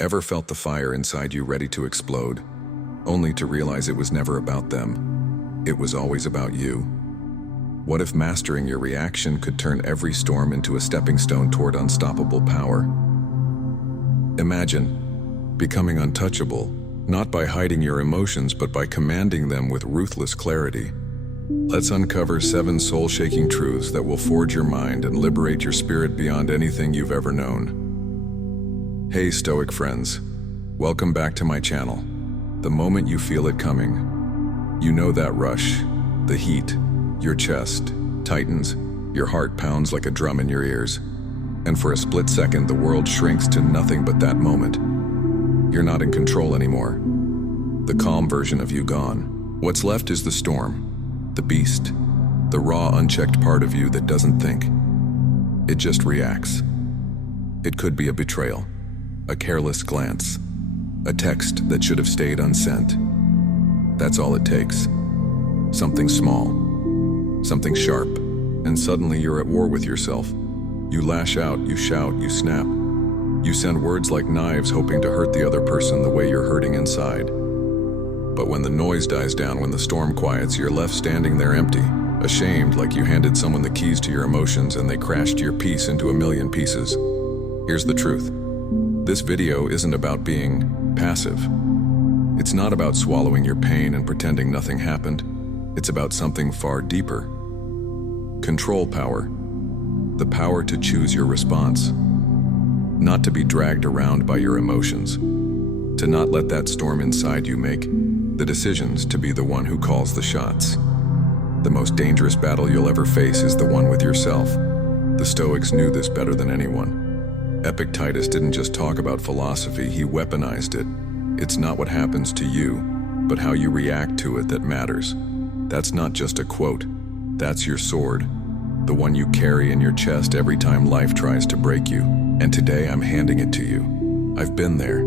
Ever felt the fire inside you ready to explode, only to realize it was never about them? It was always about you. What if mastering your reaction could turn every storm into a stepping stone toward unstoppable power? Imagine becoming untouchable, not by hiding your emotions, but by commanding them with ruthless clarity. Let's uncover 7 soul-shaking truths that will forge your mind and liberate your spirit beyond anything you've ever known. Hey, Stoic friends. Welcome back to my channel. The moment you feel it coming, you know that rush, the heat, your chest tightens, your heart pounds like a drum in your ears, and for a split second the world shrinks to nothing but that moment. You're not in control anymore. The calm version of you gone. What's left is the storm. The beast, the raw, unchecked part of you that doesn't think. It just reacts. It could be a betrayal, a careless glance, a text that should have stayed unsent. That's all it takes. Something small, something sharp, and suddenly you're at war with yourself. You lash out, you shout, you snap. You send words like knives hoping to hurt the other person the way you're hurting inside. But when the noise dies down, when the storm quiets, you're left standing there empty, ashamed, like you handed someone the keys to your emotions and they crashed your peace into a million pieces. Here's the truth. This video isn't about being passive. It's not about swallowing your pain and pretending nothing happened. It's about something far deeper. Control power. The power to choose your response. Not to be dragged around by your emotions. To not let that storm inside you make the decisions, to be the one who calls the shots. The most dangerous battle you'll ever face is the one with yourself. The Stoics knew this better than anyone. Epictetus didn't just talk about philosophy, he weaponized it. It's not what happens to you, but how you react to it that matters. That's not just a quote. That's your sword. The one you carry in your chest every time life tries to break you. And today I'm handing it to you. I've been there.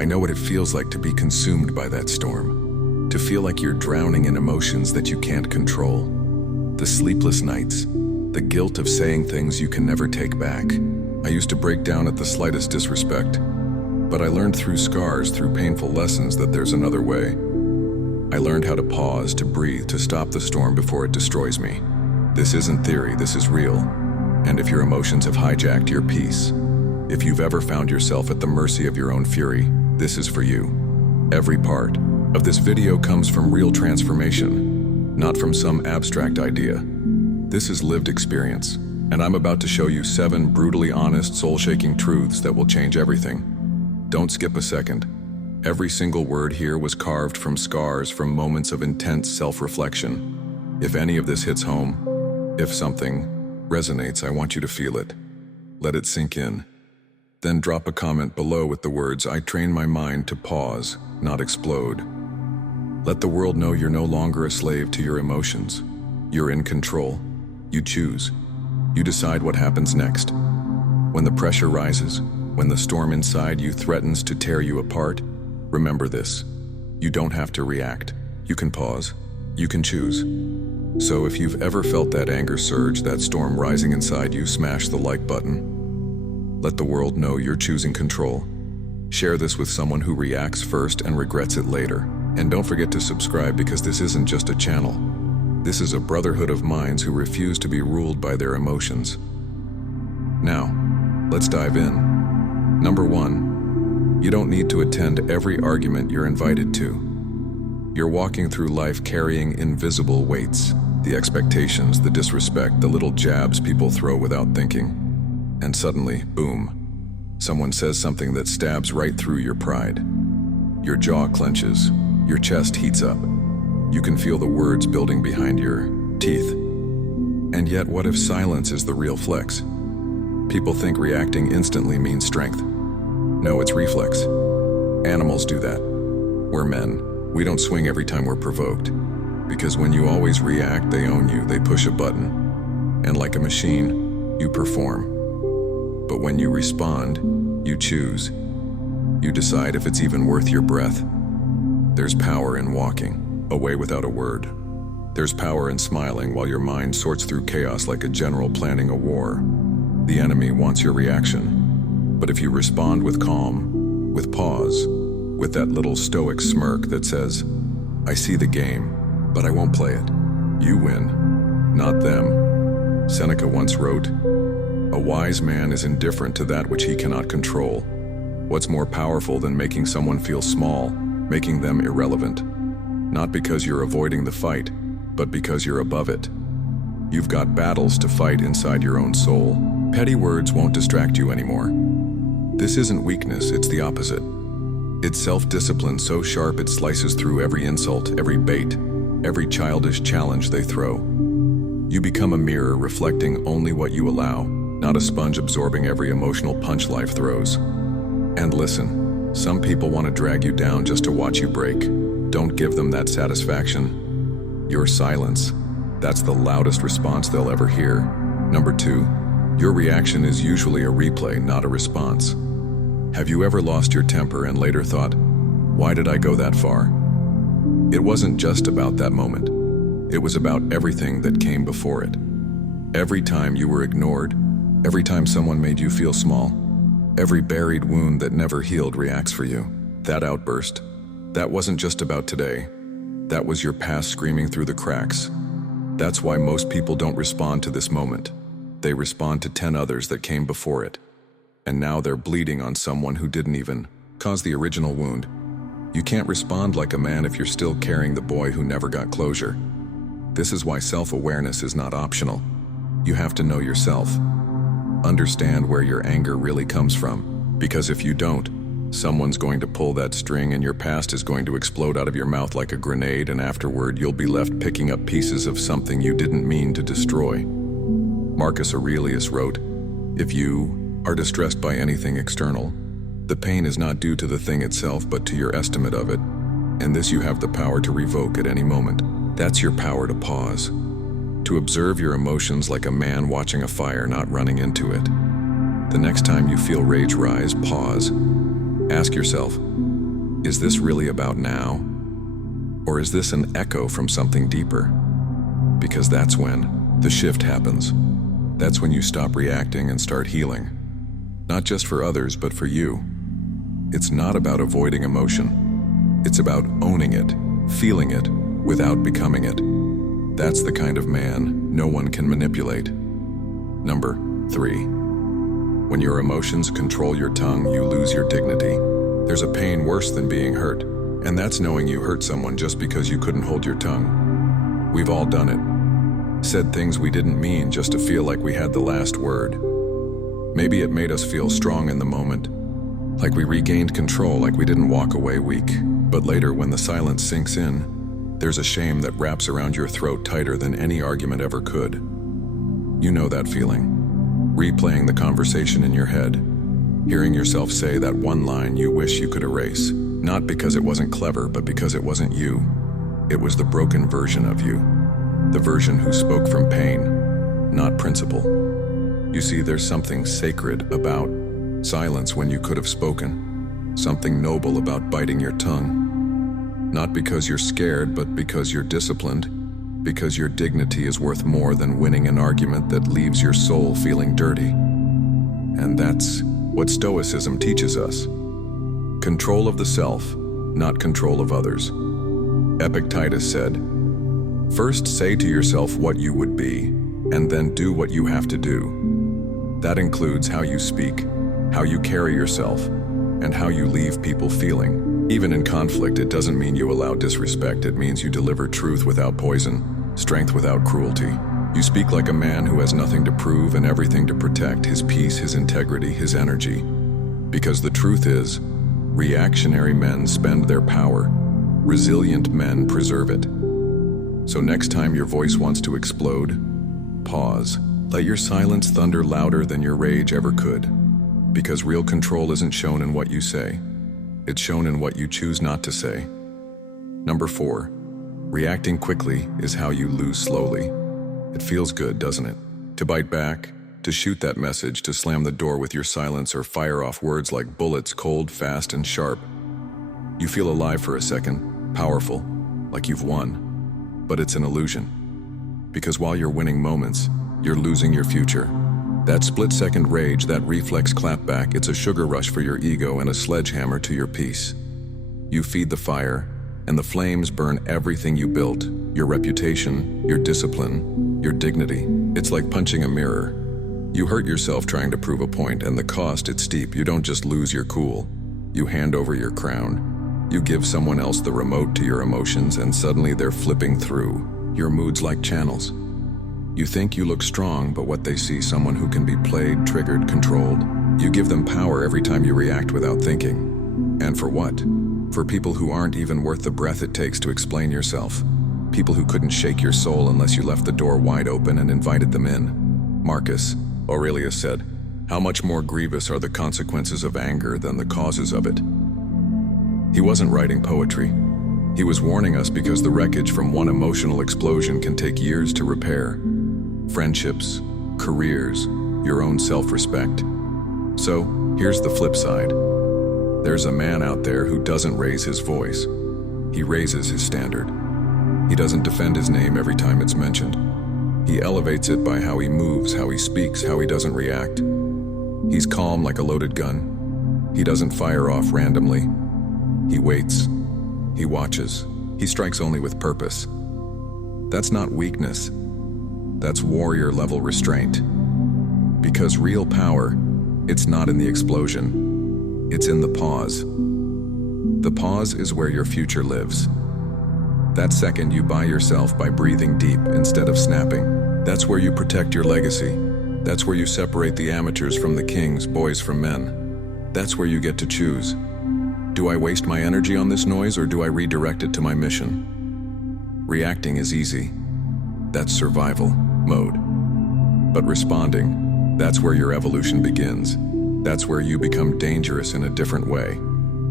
I know what it feels like to be consumed by that storm. To feel like you're drowning in emotions that you can't control. The sleepless nights. The guilt of saying things you can never take back. I used to break down at the slightest disrespect. But I learned through scars, through painful lessons, that there's another way. I learned how to pause, to breathe, to stop the storm before it destroys me. This isn't theory, this is real. And if your emotions have hijacked your peace, if you've ever found yourself at the mercy of your own fury, this is for you. Every part of this video comes from real transformation, not from some abstract idea. This is lived experience, and I'm about to show you 7 brutally honest, soul-shaking truths that will change everything. Don't skip a second. Every single word here was carved from scars, from moments of intense self-reflection. If any of this hits home, if something resonates, I want you to feel it. Let it sink in. Then drop a comment below with the words, "I train my mind to pause, not explode." Let the world know you're no longer a slave to your emotions. You're in control. You choose. You decide what happens next. When the pressure rises, when the storm inside you threatens to tear you apart, remember this. You don't have to react. You can pause. You can choose. So if you've ever felt that anger surge, that storm rising inside you, smash the like button. Let the world know you're choosing control. Share this with someone who reacts first and regrets it later. And don't forget to subscribe, because this isn't just a channel. This is a brotherhood of minds who refuse to be ruled by their emotions. Now, let's dive in. Number 1, you don't need to attend every argument you're invited to. You're walking through life carrying invisible weights. The expectations, the disrespect, the little jabs people throw without thinking. And suddenly, boom, someone says something that stabs right through your pride. Your jaw clenches, your chest heats up. You can feel the words building behind your teeth. And yet, what if silence is the real flex? People think reacting instantly means strength. No, it's reflex. Animals do that. We're men. We don't swing every time we're provoked. Because when you always react, they own you, they push a button. And like a machine, you perform. But when you respond, you choose. You decide if it's even worth your breath. There's power in walking away without a word. There's power in smiling while your mind sorts through chaos like a general planning a war. The enemy wants your reaction. But if you respond with calm, with pause, with that little stoic smirk that says, "I see the game, but I won't play it. You win, not them." Seneca once wrote, "A wise man is indifferent to that which he cannot control." What's more powerful than making someone feel small, making them irrelevant? Not because you're avoiding the fight, but because you're above it. You've got battles to fight inside your own soul. Petty words won't distract you anymore. This isn't weakness, it's the opposite. It's self-discipline so sharp it slices through every insult, every bait, every childish challenge they throw. You become a mirror reflecting only what you allow, not a sponge absorbing every emotional punch life throws. And listen, some people want to drag you down just to watch you break. Don't give them that satisfaction. Your silence, that's the loudest response they'll ever hear. Number 2, your reaction is usually a replay, not a response. Have you ever lost your temper and later thought, "Why did I go that far?" It wasn't just about that moment. It was about everything that came before it. Every time you were ignored, every time someone made you feel small, every buried wound that never healed reacts for you. That outburst, that wasn't just about today. That was your past screaming through the cracks. That's why most people don't respond to this moment. They respond to 10 others that came before it. And now they're bleeding on someone who didn't even cause the original wound. You can't respond like a man if you're still carrying the boy who never got closure. This is why self-awareness is not optional. You have to know yourself. Understand where your anger really comes from. Because if you don't, someone's going to pull that string and your past is going to explode out of your mouth like a grenade, and afterward you'll be left picking up pieces of something you didn't mean to destroy. Marcus Aurelius wrote, "If you are distressed by anything external, the pain is not due to the thing itself but to your estimate of it, and this you have the power to revoke at any moment." That's your power to pause. To observe your emotions like a man watching a fire, not running into it. The next time you feel rage rise, pause. Ask yourself, is this really about now? Or is this an echo from something deeper? Because that's when the shift happens. That's when you stop reacting and start healing. Not just for others, but for you. It's not about avoiding emotion. It's about owning it, feeling it, without becoming it. That's the kind of man no one can manipulate. Number 3. When your emotions control your tongue, you lose your dignity. There's a pain worse than being hurt, and that's knowing you hurt someone just because you couldn't hold your tongue. We've all done it. Said things we didn't mean just to feel like we had the last word. Maybe it made us feel strong in the moment, like we regained control, like we didn't walk away weak. But later, when the silence sinks in, there's a shame that wraps around your throat tighter than any argument ever could. You know that feeling. Replaying the conversation in your head, hearing yourself say that one line you wish you could erase, not because it wasn't clever, but because it wasn't you. It was the broken version of you, the version who spoke from pain, not principle. You see, there's something sacred about silence when you could have spoken, something noble about biting your tongue. Not because you're scared, but because you're disciplined, because your dignity is worth more than winning an argument that leaves your soul feeling dirty. And that's what Stoicism teaches us. Control of the self, not control of others. Epictetus said, "First say to yourself what you would be, and then do what you have to do." That includes how you speak, how you carry yourself, and how you leave people feeling. Even in conflict, it doesn't mean you allow disrespect. It means you deliver truth without poison, strength without cruelty. You speak like a man who has nothing to prove and everything to protect: his peace, his integrity, his energy. Because the truth is, reactionary men spend their power. Resilient men preserve it. So next time your voice wants to explode, pause. Let your silence thunder louder than your rage ever could. Because real control isn't shown in what you say. It's shown in what you choose not to say. Number 4, reacting quickly is how you lose slowly. It feels good, doesn't it? To bite back, to shoot that message, to slam the door with your silence, or fire off words like bullets, cold, fast, and sharp. You feel alive for a second, powerful, like you've won. But it's an illusion. Because while you're winning moments, you're losing your future. That split-second rage, that reflex clapback, it's a sugar rush for your ego and a sledgehammer to your peace. You feed the fire, and the flames burn everything you built, your reputation, your discipline, your dignity. It's like punching a mirror. You hurt yourself trying to prove a point, and the cost, it's steep. You don't just lose your cool. You hand over your crown. You give someone else the remote to your emotions, and suddenly they're flipping through your moods like channels. You think you look strong, but what they see, someone who can be played, triggered, controlled. You give them power every time you react without thinking. And for what? For people who aren't even worth the breath it takes to explain yourself. People who couldn't shake your soul unless you left the door wide open and invited them in. Marcus Aurelius said, "How much more grievous are the consequences of anger than the causes of it?" He wasn't writing poetry. He was warning us because the wreckage from one emotional explosion can take years to repair. Friendships, careers, your own self-respect. So, here's the flip side. There's a man out there who doesn't raise his voice. He raises his standard. He doesn't defend his name every time it's mentioned. He elevates it by how he moves, how he speaks, how he doesn't react. He's calm like a loaded gun. He doesn't fire off randomly. He waits. He watches. He strikes only with purpose. That's not weakness. That's warrior-level restraint. Because real power, it's not in the explosion. It's in the pause. The pause is where your future lives. That second you buy yourself by breathing deep instead of snapping. That's where you protect your legacy. That's where you separate the amateurs from the kings, boys from men. That's where you get to choose. Do I waste my energy on this noise, or do I redirect it to my mission? Reacting is easy. That's survival mode. But responding, that's where your evolution begins. That's where you become dangerous in a different way.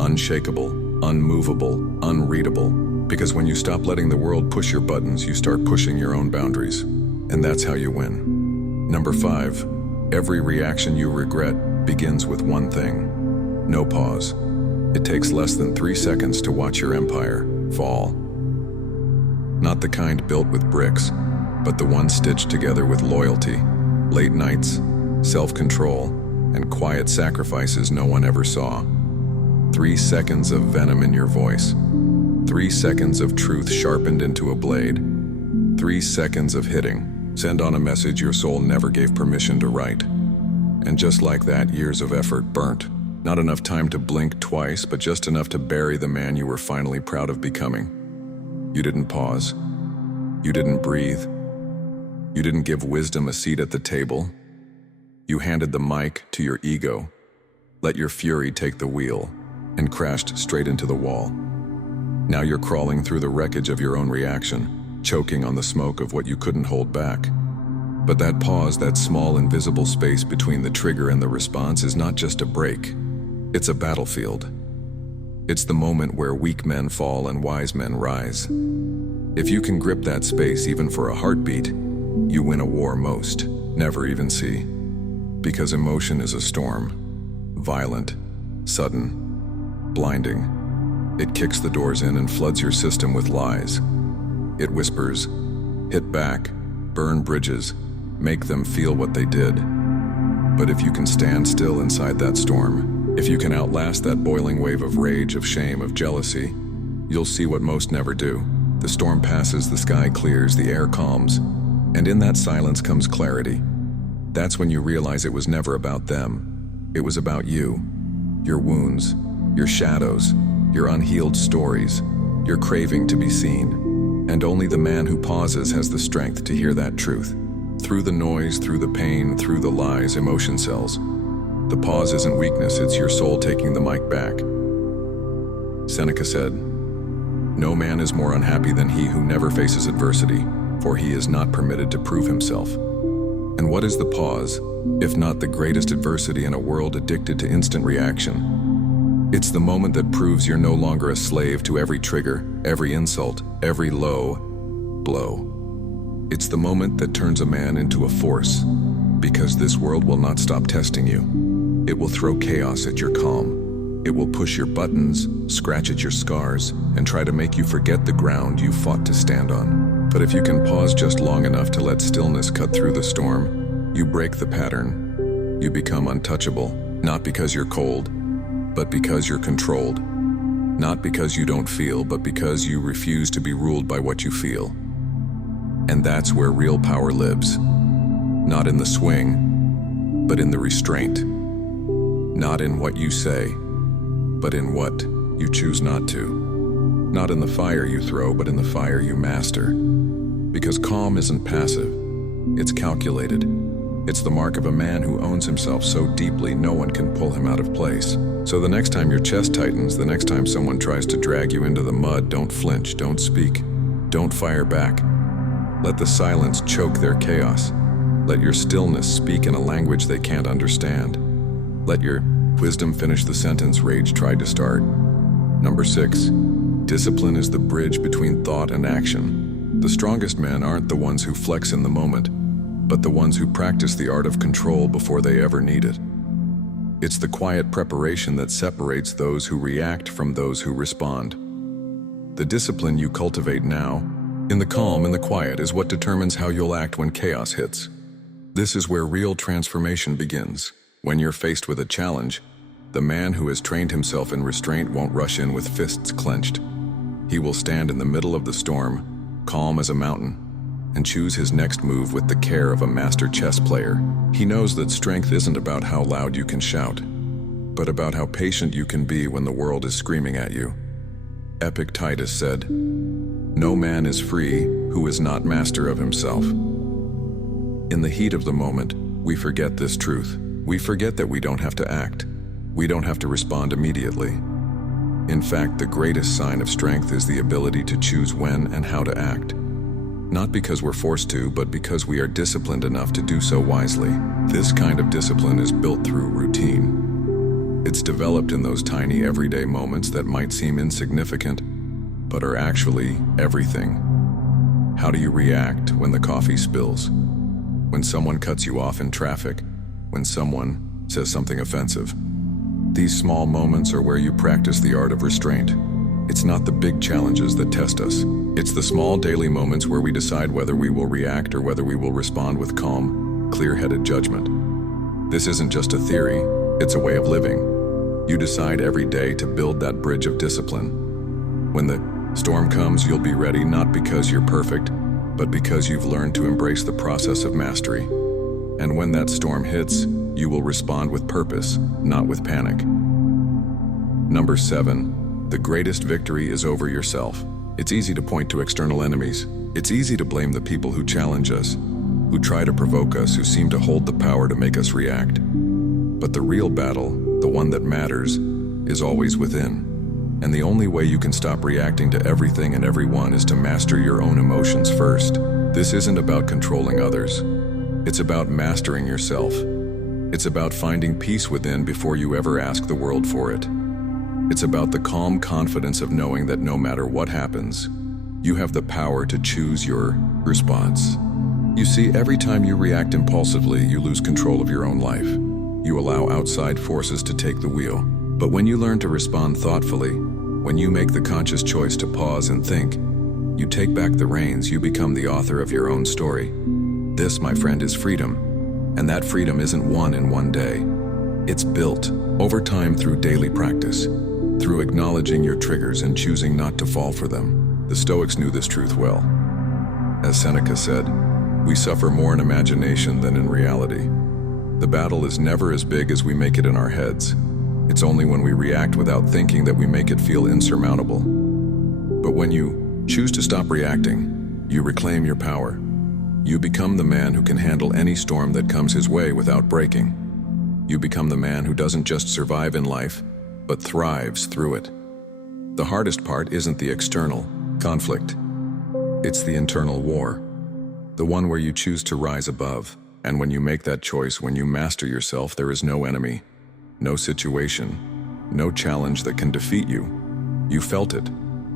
Unshakable, unmovable, unreadable. Because when you stop letting the world push your buttons, you start pushing your own boundaries. And that's how you win. Number 5, every reaction you regret begins with one thing. No pause. It takes less than 3 seconds to watch your empire fall. Not the kind built with bricks, but the one stitched together with loyalty, late nights, self-control, and quiet sacrifices no one ever saw. 3 seconds of venom in your voice. 3 seconds of truth sharpened into a blade. 3 seconds of hitting. Send on a message your soul never gave permission to write. And just like that, years of effort burnt. Not enough time to blink twice, but just enough to bury the man you were finally proud of becoming. You didn't pause. You didn't breathe. You didn't give wisdom a seat at the table. You handed the mic to your ego, let your fury take the wheel, and crashed straight into the wall. Now you're crawling through the wreckage of your own reaction, choking on the smoke of what you couldn't hold back. But that pause, that small invisible space between the trigger and the response, is not just a break. It's a battlefield. It's the moment where weak men fall and wise men rise. If you can grip that space even for a heartbeat, you win a war most never even see. Because emotion is a storm. Violent, sudden, blinding. It kicks the doors in and floods your system with lies. It whispers, hit back, burn bridges, make them feel what they did. But if you can stand still inside that storm, if you can outlast that boiling wave of rage, of shame, of jealousy, you'll see what most never do. The storm passes, the sky clears, the air calms, and in that silence comes clarity. That's when you realize it was never about them. It was about you, your wounds, your shadows, your unhealed stories, your craving to be seen. And only the man who pauses has the strength to hear that truth. Through the noise, through the pain, through the lies, emotion sells. The pause isn't weakness, it's your soul taking the mic back. Seneca said, "No man is more unhappy than he who never faces adversity, for he is not permitted to prove himself." And what is the pause, if not the greatest adversity in a world addicted to instant reaction? It's the moment that proves you're no longer a slave to every trigger, every insult, every low blow. It's the moment that turns a man into a force, because this world will not stop testing you. It will throw chaos at your calm. It will push your buttons, scratch at your scars, and try to make you forget the ground you fought to stand on. But if you can pause just long enough to let stillness cut through the storm, You break the pattern. You become untouchable, not because you're cold, but because you're controlled. Not because you don't feel, but because you refuse to be ruled by what you feel. And that's where real power lives. Not in the swing, but in the restraint. Not in what you say, but in what you choose not to. Not in the fire you throw, but in the fire you master. Because calm isn't passive, it's calculated. It's the mark of a man who owns himself so deeply no one can pull him out of place. So the next time your chest tightens, the next time someone tries to drag you into the mud, don't flinch, don't speak, don't fire back. Let the silence choke their chaos. Let your stillness speak in a language they can't understand. Let your wisdom finish the sentence rage tried to start. Number 6, discipline is the bridge between thought and action. The strongest men aren't the ones who flex in the moment, but the ones who practice the art of control before they ever need it. It's the quiet preparation that separates those who react from those who respond. The discipline you cultivate now, in the calm and the quiet, is what determines how you'll act when chaos hits. This is where real transformation begins. When you're faced with a challenge, the man who has trained himself in restraint won't rush in with fists clenched. He will stand in the middle of the storm, calm as a mountain, and choose his next move with the care of a master chess player. He knows that strength isn't about how loud you can shout, but about how patient you can be when the world is screaming at you. Epictetus said, "No man is free who is not master of himself." In the heat of the moment, we forget this truth. We forget that we don't have to act. We don't have to respond immediately. In fact, the greatest sign of strength is the ability to choose when and how to act. Not because we're forced to, but because we are disciplined enough to do so wisely. This kind of discipline is built through routine. It's developed in those tiny everyday moments that might seem insignificant, but are actually everything. How do you react when the coffee spills? When someone cuts you off in traffic? When someone says something offensive? These small moments are where you practice the art of restraint. It's not the big challenges that test us. It's the small daily moments where we decide whether we will react or whether we will respond with calm, clear-headed judgment. This isn't just a theory, it's a way of living. You decide every day to build that bridge of discipline. When the storm comes, you'll be ready, not because you're perfect, but because you've learned to embrace the process of mastery. And when that storm hits, you will respond with purpose, not with panic. Number 7, the greatest victory is over yourself. It's easy to point to external enemies. It's easy to blame the people who challenge us, who try to provoke us, who seem to hold the power to make us react. But the real battle, the one that matters, is always within. And the only way you can stop reacting to everything and everyone is to master your own emotions first. This isn't about controlling others. It's about mastering yourself. It's about finding peace within before you ever ask the world for it. It's about the calm confidence of knowing that no matter what happens, you have the power to choose your response. You see, every time you react impulsively, you lose control of your own life. You allow outside forces to take the wheel. But when you learn to respond thoughtfully, when you make the conscious choice to pause and think, you take back the reins, you become the author of your own story. This, my friend, is freedom. And that freedom isn't won in one day. It's built over time through daily practice, through acknowledging your triggers and choosing not to fall for them. The Stoics knew this truth well. As Seneca said, we suffer more in imagination than in reality. The battle is never as big as we make it in our heads. It's only when we react without thinking that we make it feel insurmountable. But when you choose to stop reacting, you reclaim your power. You become the man who can handle any storm that comes his way without breaking. You become the man who doesn't just survive in life, but thrives through it. The hardest part isn't the external conflict. It's the internal war, the one where you choose to rise above. And when you make that choice, when you master yourself, there is no enemy, no situation, no challenge that can defeat you. You felt it,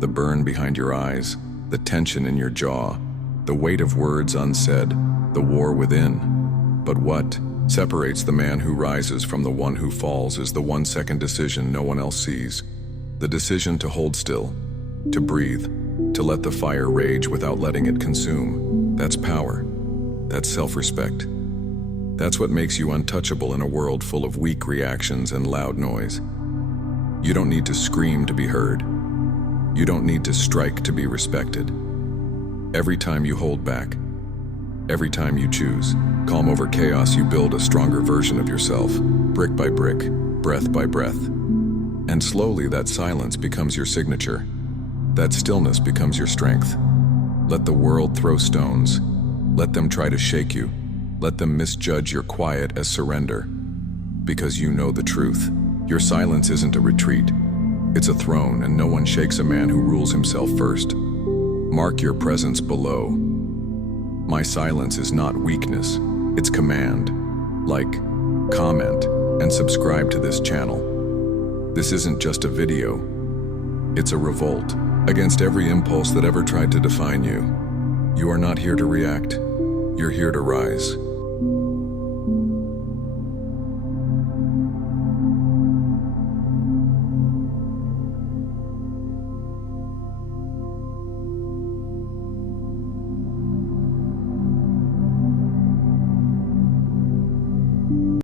the burn behind your eyes, the tension in your jaw, the weight of words unsaid, the war within. But what separates the man who rises from the one who falls is the 1-second decision no one else sees. The decision to hold still, to breathe, to let the fire rage without letting it consume. That's power. That's self-respect. That's what makes you untouchable in a world full of weak reactions and loud noise. You don't need to scream to be heard. You don't need to strike to be respected. Every time you hold back, every time you choose calm over chaos, you build a stronger version of yourself, brick by brick, breath by breath. And slowly that silence becomes your signature. That stillness becomes your strength. Let the world throw stones. Let them try to shake you. Let them misjudge your quiet as surrender. Because you know the truth. Your silence isn't a retreat. It's a throne, and no one shakes a man who rules himself first. Mark your presence below. My silence is not weakness, it's command. Like, comment, and subscribe to this channel. This isn't just a video. It's a revolt against every impulse that ever tried to define you. You are not here to react. You're here to rise.